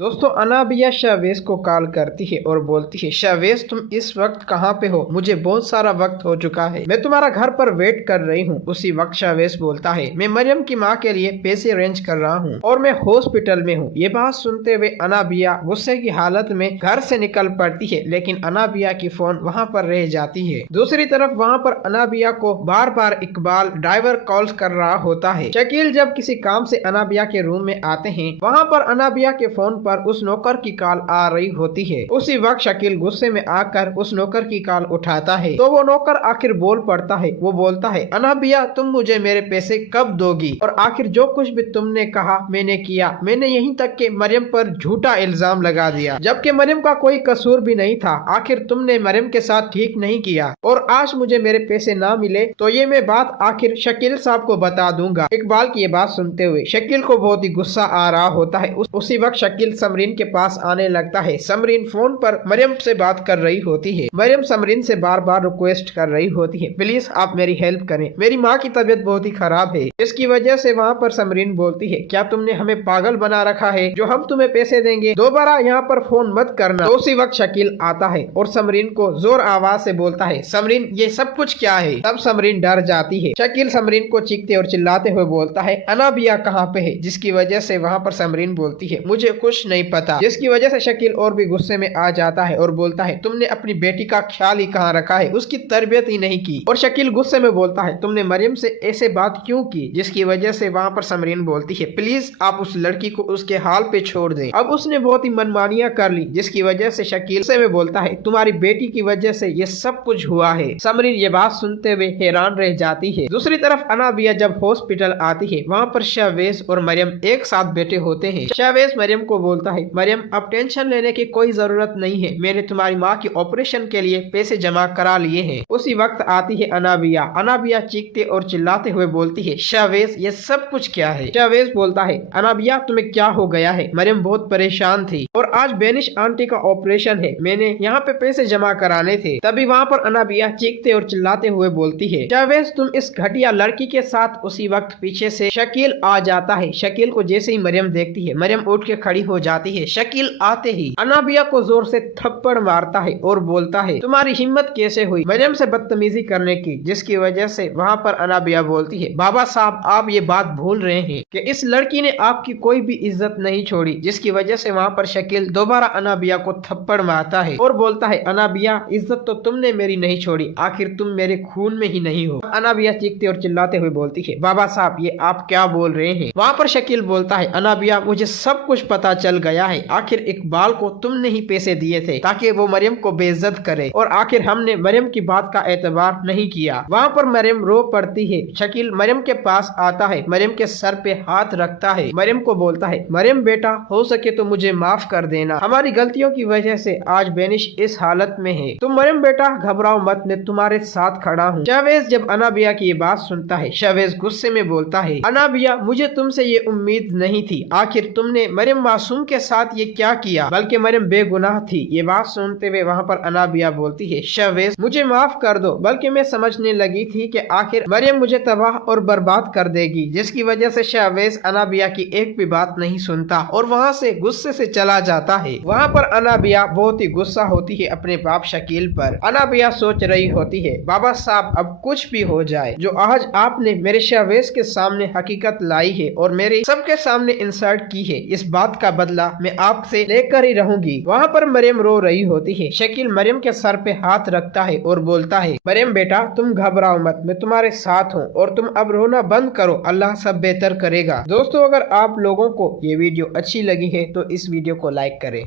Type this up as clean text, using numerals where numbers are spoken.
दोस्तों अनाबिया शाहवेज को कॉल करती है और बोलती है, शाहवेज तुम इस वक्त कहाँ पे हो? मुझे बहुत सारा वक्त हो चुका है, मैं तुम्हारा घर पर वेट कर रही हूँ। उसी वक्त शाहवेज बोलता है, मैं मरियम की माँ के लिए पैसे अरेंज कर रहा हूँ और मैं हॉस्पिटल में हूँ। ये बात सुनते हुए अनाबिया गुस्से की हालत में घर से निकल पड़ती है, लेकिन अनाबिया की फोन वहाँ पर रह जाती है। दूसरी तरफ वहाँ पर अनाबिया को बार बार इकबाल ड्राइवर कॉल कर रहा होता है। शकील जब किसी काम से अनाबिया के रूम में आते हैं, वहाँ पर अनाबिया के फोन पर उस नौकर की कॉल आ रही होती है। उसी वक्त शकील गुस्से में आकर उस नौकर की कॉल उठाता है तो वो नौकर आखिर बोल पड़ता है। वो बोलता है, अनाबिया तुम मुझे मेरे पैसे कब दोगी? और आखिर जो कुछ भी तुमने कहा मैंने किया। मैंने यहीं तक कि मरियम पर झूठा इल्जाम लगा दिया, जबकि मरियम का कोई कसूर भी नहीं था। आखिर तुमने मरियम के साथ ठीक नहीं किया और आज मुझे मेरे पैसे ना मिले तो ये मैं बात आखिर शकील साहब को बता दूंगा। इकबाल की ये बात सुनते हुए शकील को बहुत ही गुस्सा आ रहा होता है। उसी वक्त शकील समरीन के पास आने लगता है। समरीन फोन पर मरियम से बात कर रही होती है। मरियम समरीन से बार बार रिक्वेस्ट कर रही होती है, प्लीज आप मेरी हेल्प करें, मेरी माँ की तबीयत बहुत ही खराब है। इसकी वजह से वहाँ पर समरीन बोलती है, क्या तुमने हमें पागल बना रखा है जो हम तुम्हें पैसे देंगे? दोबारा यहाँ पर फोन मत करना। तो उसी वक्त शकील आता है और समरीन को जोर आवाज से बोलता है, समरीन ये सब कुछ क्या है? तब समरीन डर जाती है। शकील समरीन को चीखते और चिल्लाते हुए बोलता है, अनाबिया कहाँ पे है? जिसकी वजह से वहाँ पर समरीन बोलती है, मुझे कुछ नहीं पता। जिसकी वजह से शकील और भी गुस्से में आ जाता है और बोलता है, तुमने अपनी बेटी का ख्याल ही कहाँ रखा है? उसकी तरबियत ही नहीं की। और शकील गुस्से में बोलता है, तुमने मरियम से ऐसे बात क्यों की? जिसकी वजह से वहाँ पर समरीन बोलती है, प्लीज आप उस लड़की को उसके हाल पे छोड़ दें। अब उसने बहुत ही मनमानियां कर ली। जिसकी वजह से शकील गुस्से में बोलता है, तुम्हारी बेटी की वजह से ये सब कुछ हुआ है। समरीन ये बात सुनते हुए हैरान रह जाती है। दूसरी तरफ अनाबिया जब हॉस्पिटल आती है, वहाँ पर शाहवेज और मरियम एक साथ बैठे होते हैं। शाहवेज मरियम को बोलता है, मरियम अब टेंशन लेने की कोई जरूरत नहीं है, मैंने तुम्हारी माँ की ऑपरेशन के लिए पैसे जमा करा लिए हैं। उसी वक्त आती है अनाबिया। अनाबिया चीखते और चिल्लाते हुए बोलती है, शाहवेज ये सब कुछ क्या है? शाहवेज बोलता है, अनाबिया तुम्हें क्या हो गया है? मरियम बहुत परेशान थी और आज बेनिश आंटी का ऑपरेशन है, मैंने यहाँ पे पैसे जमा कराने थे। तभी वहाँ पर अनाबिया चीखते और चिल्लाते हुए बोलती है, शाहवेज तुम इस घटिया लड़की के साथ। उसी वक्त पीछे से शकील आ जाता है। शकील को जैसे ही मरियम देखती है, मरियम उठ के खड़ी हो जाती है। शकील आते ही अनाबिया को जोर से थप्पड़ मारता है और बोलता है, तुम्हारी हिम्मत कैसे हुई मरियम से बदतमीजी करने की? जिसकी वजह से वहाँ पर अनाबिया बोलती है, बाबा साहब आप ये बात भूल रहे हैं कि इस लड़की ने आपकी कोई भी इज्जत नहीं छोड़ी। जिसकी वजह से वहाँ पर शकील दोबारा अनाबिया को थप्पड़ मारता है और बोलता है, अनाबिया इज्जत तो तुमने मेरी नहीं छोड़ी, आखिर तुम मेरे खून में ही नहीं हो। अनाबिया चीखते और चिल्लाते हुए बोलती है, बाबा साहब ये आप क्या बोल रहे हैं? वहाँ पर शकील बोलता है, अनाबिया मुझे सब कुछ पता चल गया है, आखिर इकबाल को तुमने ही पैसे दिए थे ताकि वो मरियम को बेइज्जत करे और आखिर हमने मरियम की बात का एतबार नहीं किया। वहाँ पर मरियम रो पड़ती है। शकील मरियम के पास आता है, मरियम के सर पे हाथ रखता है, मरियम को बोलता है, मरियम बेटा हो सके तो मुझे माफ कर देना, हमारी गलतियों की वजह से आज बेनिश इस हालत में है। तुम मरियम बेटा घबराओ मत, मैं तुम्हारे साथ खड़ा हूँ। शाहवेज जब अनाबिया की ये बात सुनता है, शाहवेज गुस्से में बोलता है, अनाबिया मुझे तुमसे ये उम्मीद नहीं थी, आखिर तुमने मरियम मासूम के साथ ये क्या किया? बल्कि मरियम बेगुनाह थी। ये बात सुनते हुए वहाँ पर अनाबिया बोलती है, शाहवेज मुझे माफ कर दो, बल्कि मैं समझने लगी थी कि आखिर मरियम मुझे तबाह और बर्बाद कर देगी। जिसकी वजह से शाहवेज अनाबिया की एक भी बात नहीं सुनता और वहाँ से गुस्से से चला जाता है। वहाँ पर अनाबिया बहुत ही गुस्सा होती है अपने बाप शकील पर। अनाबिया सोच रही होती है, बाबा साहब अब कुछ भी हो जाए, जो आज आपने मेरे शाहवेज के सामने हकीकत लाई है और मेरे सबके सामने इंसल्ट की है, इस बात का बदला मैं आपसे लेकर ही रहूंगी। वहाँ पर मरियम रो रही होती है। शकील मरियम के सर पे हाथ रखता है और बोलता है, मरियम बेटा तुम घबराओ मत, मैं तुम्हारे साथ हूँ और तुम अब रोना बंद करो, अल्लाह सब बेहतर करेगा। दोस्तों अगर आप लोगों को ये वीडियो अच्छी लगी है तो इस वीडियो को लाइक करें।